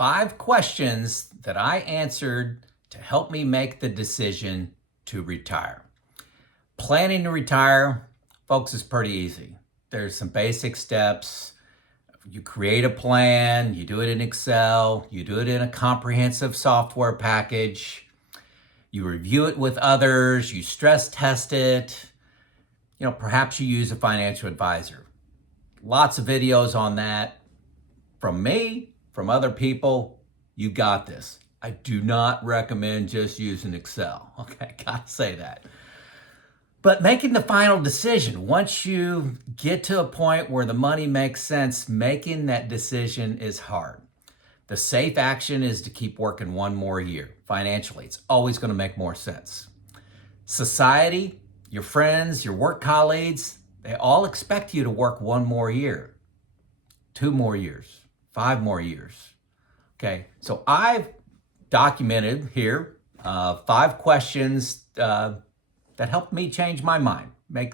5 questions that I answered to help me make the decision to retire. Planning to retire, folks, is pretty easy. There's some basic steps. You create a plan, you do it in Excel, you do it in a comprehensive software package, you review it with others, you stress test it, perhaps you use a financial advisor. Lots of videos on that from me, from other people. You got this. I do not recommend just using Excel. Okay, gotta say that. But making the final decision, once you get to a point where the money makes sense, making that decision is hard. The safe action is to keep working one more year. Financially, it's always going to make more sense. Society, your friends, your work colleagues, they all expect you to work one more year, 2 more years, 5 more years. Okay, so I've documented here 5 questions that helped me change my mind,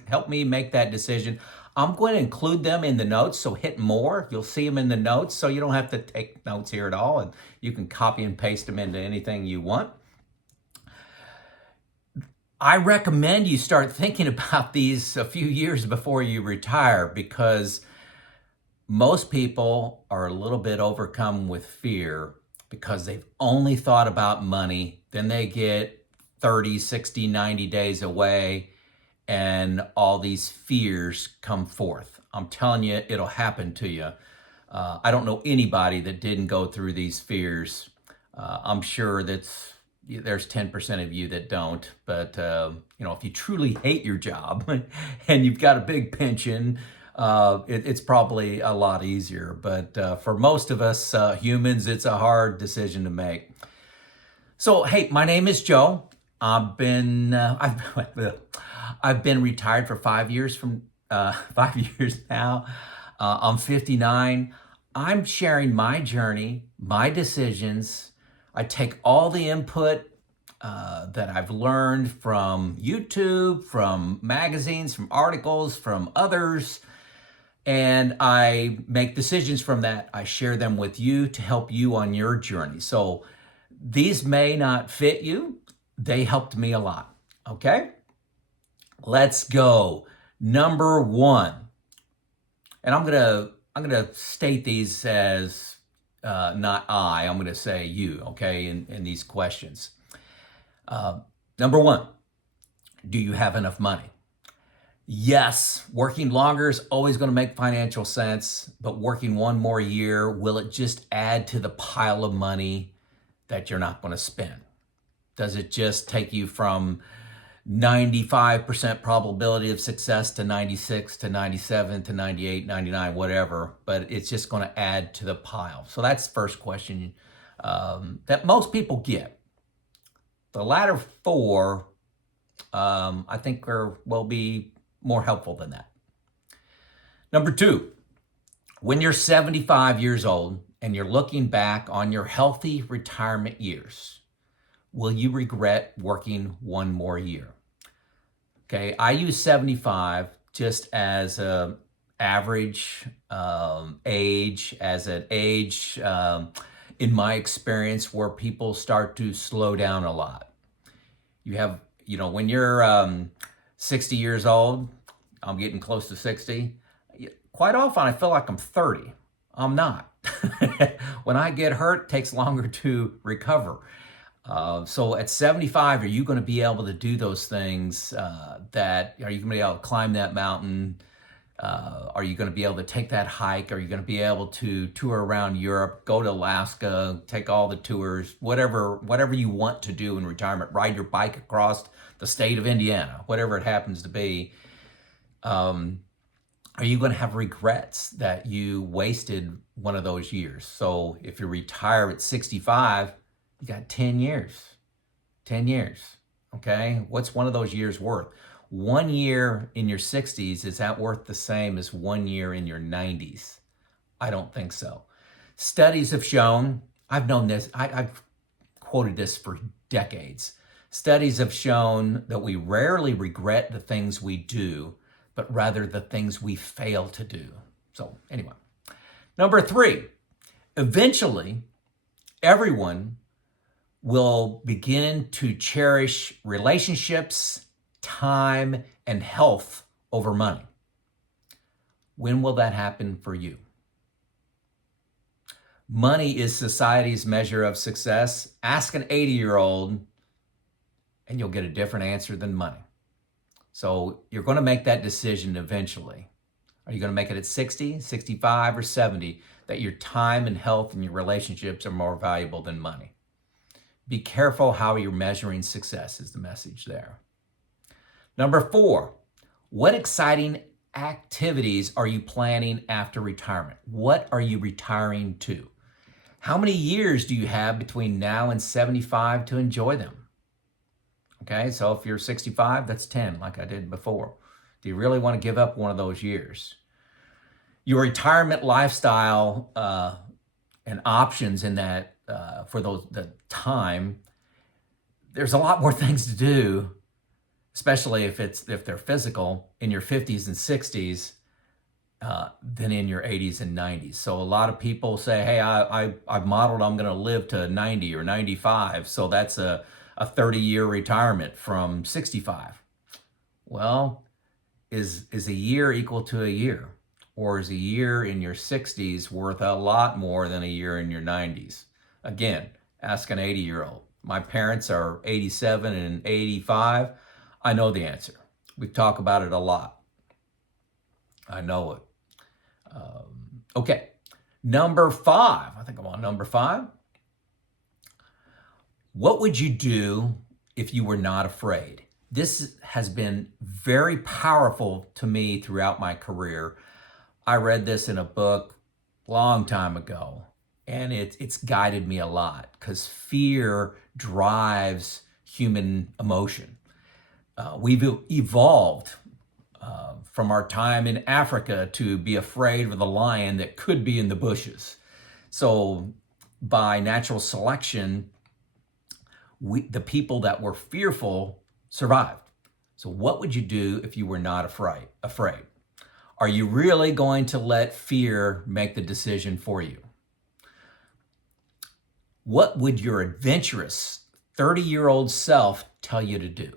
help me make that decision. I'm going to include them in the notes, so hit more. You'll see them in the notes, so you don't have to take notes here at all, and you can copy and paste them into anything you want. I recommend you start thinking about these a few years before you retire, because most people are a little bit overcome with fear because they've only thought about money. Then they get 30, 60, 90 days away and all these fears come forth. I'm telling you, it'll happen to you. I don't know anybody that didn't go through these fears. I'm sure there's 10% of you that don't, but if you truly hate your job and you've got a big pension, it's probably a lot easier. But for most of us humans, it's a hard decision to make. So, hey, my name is Joe. I've been retired for 5 years 5 years now. I'm 59. I'm sharing my journey, my decisions. I take all the input that I've learned from YouTube, from magazines, from articles, from others, and I make decisions from that. I share them with you to help you on your journey. So these may not fit you. They helped me a lot. Okay? Let's go. Number 1. And I'm gonna state these as not I'm gonna say you, okay, in these questions. Number 1, do you have enough money? Yes, working longer is always going to make financial sense, but working one more year, will it just add to the pile of money that you're not going to spend? Does it just take you from 95% probability of success to 96 to 97 to 98, 99, whatever, but it's just going to add to the pile? So that's the first question that most people get. The latter 4, I think will be more helpful than that. Number 2, when you're 75 years old and you're looking back on your healthy retirement years, will you regret working one more year? Okay, I use 75 just as an average age, as an age in my experience where people start to slow down a lot. You have, when you're 60 years old, I'm getting close to 60. Quite often I feel like I'm 30. I'm not. When I get hurt, it takes longer to recover. So at 75, are you going to be able to do those things are you going to be able to climb that mountain? Are you going to be able to take that hike? Are you going to be able to tour around Europe, go to Alaska, take all the tours, whatever you want to do in retirement, ride your bike across the state of Indiana, whatever it happens to be? Are you going to have regrets that you wasted one of those years? So if you retire at 65, you got 10 years. 10 years, okay? What's one of those years worth? 1 year in your 60s, is that worth the same as 1 year in your 90s? I don't think so. Studies have shown, I've known this, I've quoted this for decades. Studies have shown that we rarely regret the things we do, but rather the things we fail to do. So anyway, number 3, eventually Everyone will begin to cherish relationships, time, and health over money. When will that happen for you? Money is society's measure of success. Ask an 80-year-old and you'll get a different answer than money. So you're going to make that decision eventually. Are you going to make it at 60, 65, or 70 that your time and health and your relationships are more valuable than money? Be careful how you're measuring success is the message there. Number 4, what exciting activities are you planning after retirement? What are you retiring to? How many years do you have between now and 75 to enjoy them? Okay, so if you're 65, that's 10, like I did before. Do you really want to give up one of those years? Your retirement lifestyle and options in that for the time, there's a lot more things to do, especially if they're physical in your 50s and 60s than in your 80s and 90s. So a lot of people say, hey, I've modeled I'm going to live to 90 or 95, so that's a 30-year retirement from 65. Well, is a year equal to a year? Or is a year in your 60s worth a lot more than a year in your 90s? Again, ask an 80-year-old. My parents are 87 and 85. I know the answer. We talk about it a lot. I know it. Okay, number 5. I think I'm on number 5. What would you do if you were not afraid? This has been very powerful to me throughout my career. I read this in a book a long time ago, and it's guided me a lot because fear drives human emotion. We've evolved from our time in Africa to be afraid of the lion that could be in the bushes. So by natural selection, the people that were fearful survived. So what would you do if you were not afraid? Are you really going to let fear make the decision for you? What would your adventurous 30-year-old self tell you to do?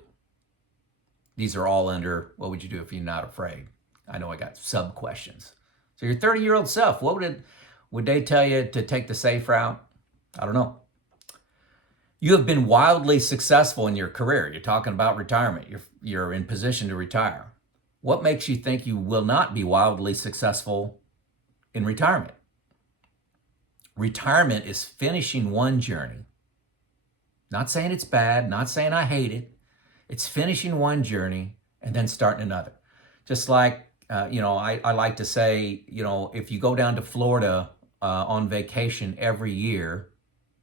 These are all under, what would you do if you're not afraid? I know I got sub-questions. So your 30-year-old self, what would they tell you to take the safe route? I don't know. You have been wildly successful in your career. You're talking about retirement. You're in position to retire. What makes you think you will not be wildly successful in retirement? Retirement is finishing one journey. Not saying it's bad, not saying I hate it. It's finishing one journey and then starting another. Just like, I like to say, if you go down to Florida on vacation every year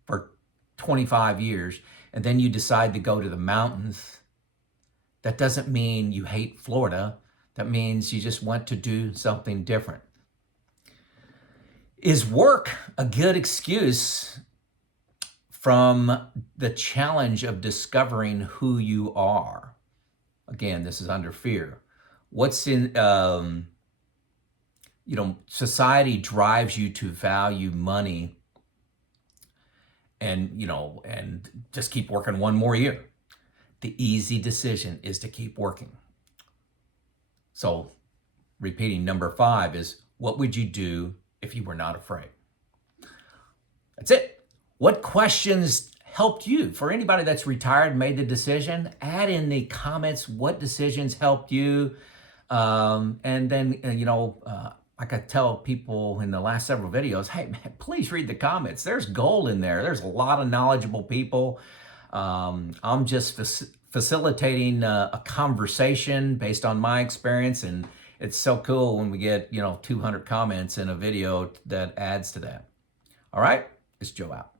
for 25 years, and then you decide to go to the mountains, that doesn't mean you hate Florida. That means you just want to do something different. Is work a good excuse from the challenge of discovering who you are? Again, this is under fear. What's in, society drives you to value money and just keep working one more year. The easy decision is to keep working. So repeating, number 5 is, what would you do if you were not afraid? That's it. What questions helped you? For anybody that's retired and made the decision, add in the comments what decisions helped you. And then, like I tell people in the last several videos, hey, man, please read the comments. There's gold in there. There's a lot of knowledgeable people. I'm just facilitating a conversation based on my experience, and it's so cool when we get 200 comments in a video that adds to that. All right, it's Joe out.